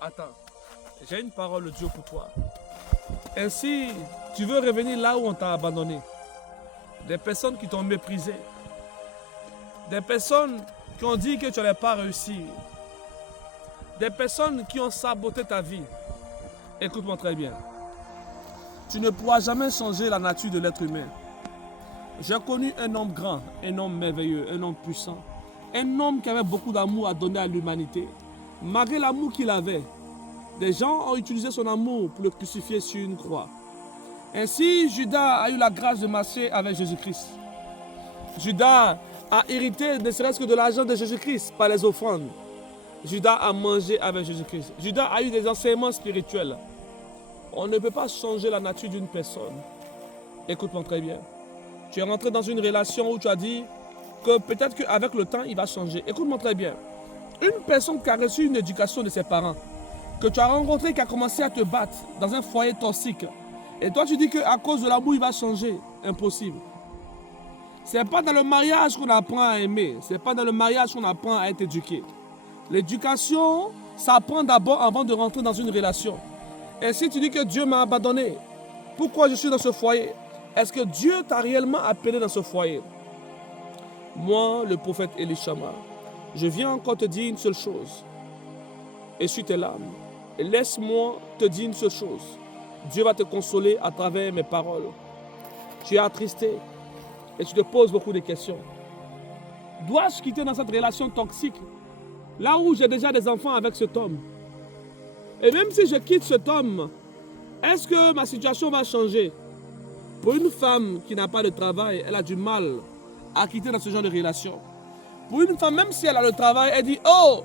Attends, j'ai une parole de Dieu pour toi. Ainsi, tu veux revenir là où on t'a abandonné. Des personnes qui t'ont méprisé. Des personnes qui ont dit que tu n'allais pas réussir. Des personnes qui ont saboté ta vie. Écoute-moi très bien. Tu ne pourras jamais changer la nature de l'être humain. J'ai connu un homme grand, un homme merveilleux, un homme puissant. Un homme qui avait beaucoup d'amour à donner à l'humanité. Malgré l'amour qu'il avait, des gens ont utilisé son amour pour le crucifier sur une croix. Ainsi, Judas a eu la grâce de marcher avec Jésus-Christ. Judas a hérité ne serait-ce que de l'argent de Jésus-Christ par les offrandes. Judas a mangé avec Jésus-Christ. Judas a eu des enseignements spirituels. On ne peut pas changer la nature d'une personne. Écoute-moi très bien. Tu es rentré dans une relation où tu as dit que peut-être qu'avec le temps, il va changer. Écoute-moi très bien. Une personne qui a reçu une éducation de ses parents, que tu as rencontré, qui a commencé à te battre dans un foyer toxique, et toi tu dis qu'à cause de l'amour, il va changer. Impossible. Ce n'est pas dans le mariage qu'on apprend à aimer. Ce n'est pas dans le mariage qu'on apprend à être éduqué. L'éducation s'apprend d'abord avant de rentrer dans une relation. Et si tu dis que Dieu m'a abandonné, pourquoi je suis dans ce foyer? Est-ce que Dieu t'a réellement appelé dans ce foyer? Moi, le prophète Elishama, je viens encore te dire une seule chose. Essuie tes larmes. Et laisse-moi te dire une seule chose. Dieu va te consoler à travers mes paroles. Tu es attristé et tu te poses beaucoup de questions. Dois-je quitter dans cette relation toxique, là où j'ai déjà des enfants avec cet homme? Et même si je quitte cet homme, est-ce que ma situation va changer? Pour une femme qui n'a pas de travail, elle a du mal à quitter dans ce genre de relation. Pour une femme, même si elle a le travail, elle dit « Oh,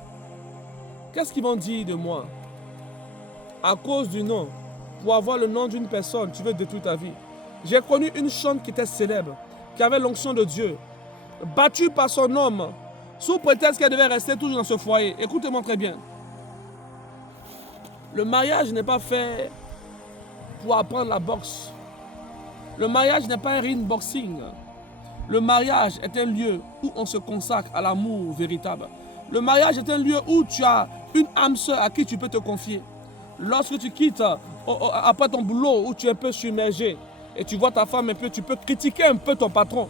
qu'est-ce qu'ils vont dire de moi ?» À cause du nom, pour avoir le nom d'une personne, tu veux détruire ta vie. J'ai connu une chante qui était célèbre, qui avait l'onction de Dieu, battue par son homme, sous prétexte qu'elle devait rester toujours dans ce foyer. Écoutez-moi très bien. Le mariage n'est pas fait pour apprendre la boxe. Le mariage n'est pas un ring boxing. Le mariage est un lieu où on se consacre à l'amour véritable. Le mariage est un lieu où tu as une âme sœur à qui tu peux te confier. Lorsque tu quittes après ton boulot où tu es un peu submergé et tu vois ta femme un peu, tu peux critiquer un peu ton patron.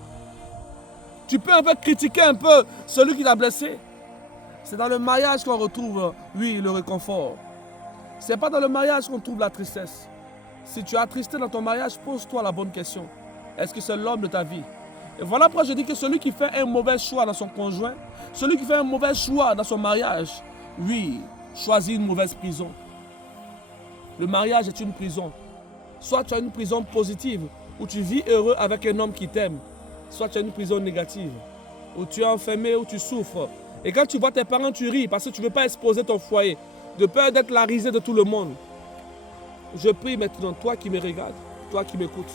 Tu peux un peu critiquer un peu celui qui t'a blessé. C'est dans le mariage qu'on retrouve, oui, le réconfort. Ce n'est pas dans le mariage qu'on trouve la tristesse. Si tu es attristé dans ton mariage, pose-toi la bonne question. Est-ce que c'est l'homme de ta vie? Et voilà pourquoi je dis que celui qui fait un mauvais choix dans son conjoint, celui qui fait un mauvais choix dans son mariage, oui, choisit une mauvaise prison. Le mariage est une prison. Soit tu as une prison positive, où tu vis heureux avec un homme qui t'aime. Soit tu as une prison négative, où tu es enfermé, où tu souffres. Et quand tu vois tes parents, tu ris parce que tu ne veux pas exposer ton foyer, de peur d'être la risée de tout le monde. Je prie maintenant, toi qui me regardes, toi qui m'écoutes,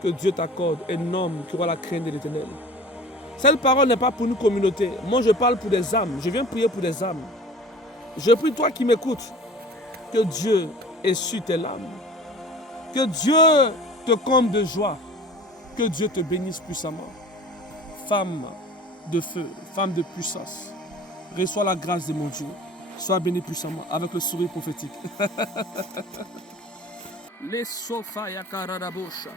que Dieu t'accorde un homme qui aura la crainte de l'Éternel. Cette parole n'est pas pour une communauté. Moi, je parle pour des âmes. Je viens prier pour des âmes. Je prie, toi qui m'écoutes, que Dieu essuie tes larmes. Que Dieu te comble de joie. Que Dieu te bénisse puissamment. Femme de feu, femme de puissance, reçois la grâce de mon Dieu. Sois béni puissamment avec le sourire prophétique. Les sofa yakarabosha.